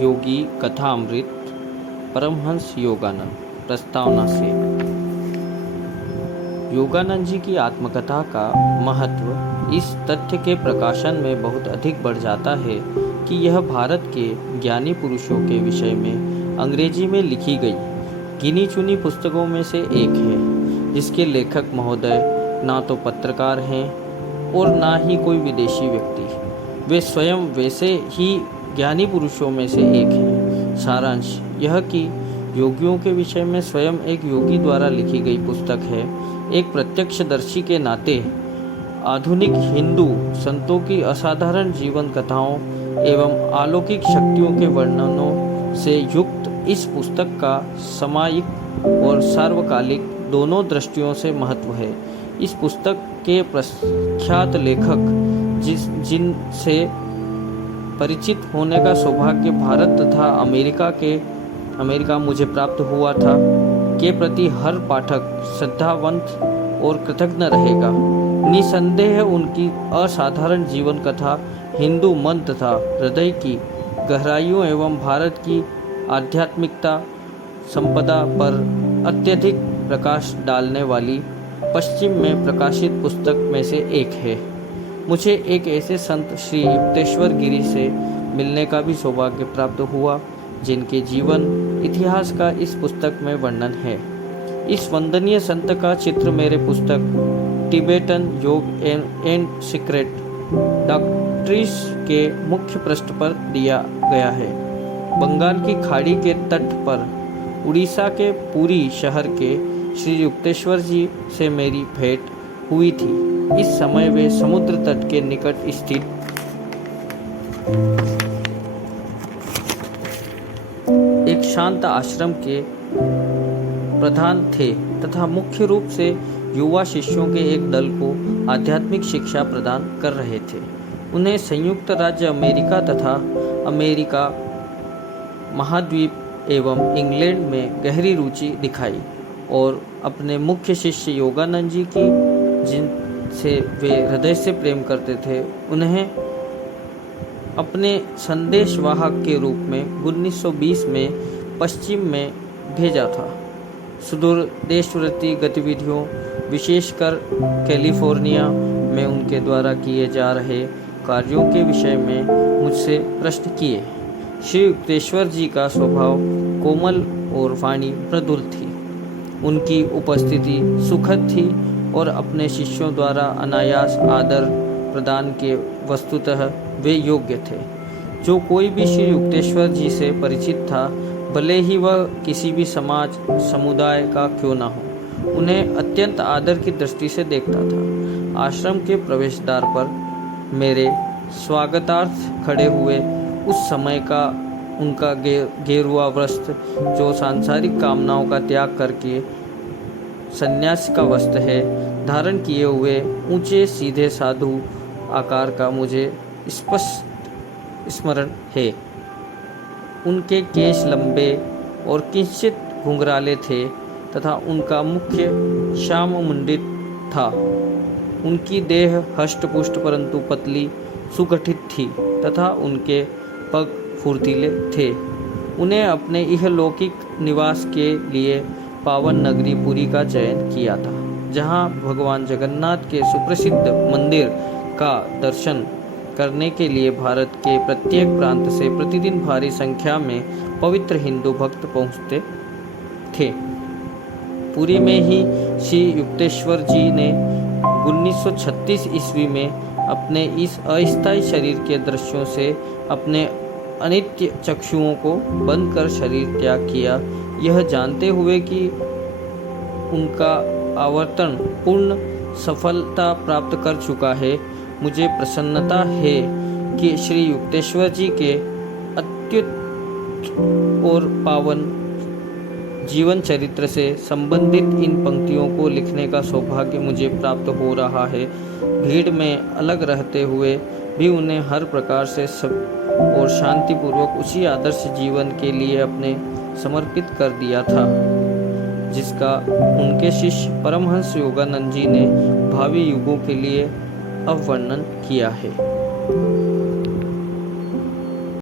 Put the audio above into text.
योगी कथामृत परमहंस योगानंद। प्रस्तावना से योगानंद जी की आत्मकथा का महत्व इस तथ्य के प्रकाशन में बहुत अधिक बढ़ जाता है कि यह भारत के ज्ञानी पुरुषों के विषय में अंग्रेजी में लिखी गई गिनी चुनी पुस्तकों में से एक है, जिसके लेखक महोदय ना तो पत्रकार हैं और ना ही कोई विदेशी व्यक्ति। वे स्वयं वैसे ही ज्ञानी पुरुषों में से एक हैं। सारांश यह कि योगियों के विषय में स्वयं एक योगी द्वारा लिखी गई पुस्तक है। एक प्रत्यक्षदर्शी के नाते आधुनिक हिंदू संतों की असाधारण जीवन कथाओं एवं अलौकिक शक्तियों के वर्णनों से युक्त इस पुस्तक का सामयिक और सार्वकालिक दोनों दृष्टियों से महत्व है। इस पुस्तक के प्रख्यात लेखक जिनसे परिचित होने का सौभाग्य भारत तथा अमेरिका मुझे प्राप्त हुआ था के प्रति हर पाठक श्रद्धावंत और कृतज्ञ रहेगा। निसंदेह उनकी असाधारण जीवन कथा हिंदू मन तथा हृदय की गहराइयों एवं भारत की आध्यात्मिकता संपदा पर अत्यधिक प्रकाश डालने वाली पश्चिम में प्रकाशित पुस्तक में से एक है। मुझे एक ऐसे संत श्री युक्तेश्वर गिरी से मिलने का भी सौभाग्य प्राप्त हुआ जिनके जीवन इतिहास का इस पुस्तक में वर्णन है। इस वंदनीय संत का चित्र मेरे पुस्तक टिबेटन योग एंड सीक्रेट डॉक्ट्रिन्स के मुख्य पृष्ठ पर दिया गया है। बंगाल की खाड़ी के तट पर उड़ीसा के पुरी शहर के श्री युक्तेश्वर जी से मेरी भेंट हुई थी। इस समय वे समुद्र तट के निकट स्थित एक शांत आश्रम के प्रधान थे तथा मुख्य रूप से युवा शिष्यों के एक दल को आध्यात्मिक शिक्षा प्रदान कर रहे थे। उन्हें संयुक्त राज्य अमेरिका तथा अमेरिका महाद्वीप एवं इंग्लैंड में गहरी रुचि दिखाई और अपने मुख्य शिष्य योगानंद जी की जिनसे वे हृदय से प्रेम करते थे, उन्हें अपने संदेशवाहक के रूप में 1920 में पश्चिम में भेजा था। सुदूर देशव्यापी गतिविधियों विशेषकर कैलिफोर्निया में उनके द्वारा किए जा रहे कार्यों के विषय में मुझसे प्रश्न किए। श्री युक्तेश्वर जी का स्वभाव कोमल और वाणी मृदुल थी। उनकी उपस्थिति सुखद थी और अपने शिष्यों द्वारा अनायास आदर प्रदान के वस्तुतः वे योग्य थे। जो कोई भी श्री युक्तेश्वर जी से परिचित था, भले ही वह किसी भी समाज समुदाय का क्यों न हो, उन्हें अत्यंत आदर की दृष्टि से देखता था। आश्रम के प्रवेश द्वार पर मेरे स्वागतार्थ खड़े हुए उस समय का उनका गेरुआ वस्त्र, जो सांसारिक कामनाओं का त्याग करके संन्यास का वस्त्र है, धारण किए हुए ऊंचे सीधे साधु आकार का मुझे स्पष्ट स्मरण है। उनके केश लंबे और किंचित घुंघराले थे तथा उनका मुख्य श्याम मुंडित था। उनकी देह हष्टपुष्ट परंतु पतली सुगठित थी तथा उनके पग फुर्तीले थे। उन्हें अपने इहलौकिक निवास के लिए पावन नगरी पुरी का चयन किया था, जहां भगवान जगन्नाथ के सुप्रसिद्ध मंदिर का दर्शन करने के लिए भारत के प्रत्येक प्रांत से प्रतिदिन भारी संख्या में पवित्र हिंदू भक्त पहुंचते थे। पुरी में ही श्री युक्तेश्वर जी ने 1936 ईस्वी में अपने इस अस्थायी शरीर के दृश्यों से अपने अनित्य चक्षुओं को बंद कर शरीर त्याग किया, यह जानते हुए कि उनका आवर्तन पूर्ण सफलता प्राप्त कर चुका है। मुझे प्रसन्नता है कि श्री युक्तेश्वर जी के अत्युच्च और पावन जीवन चरित्र से संबंधित इन पंक्तियों को लिखने का सौभाग्य मुझे प्राप्त हो रहा है। भीड़ में अलग रहते हुए भी उन्हें हर प्रकार से सब और शांतिपूर्वक उसी आदर्श जीवन के लिए अपने समर्पित कर दिया था, जिसका उनके शिष्य परमहंस योगानंद जी ने भावी युगों के लिए अवर्णन किया है।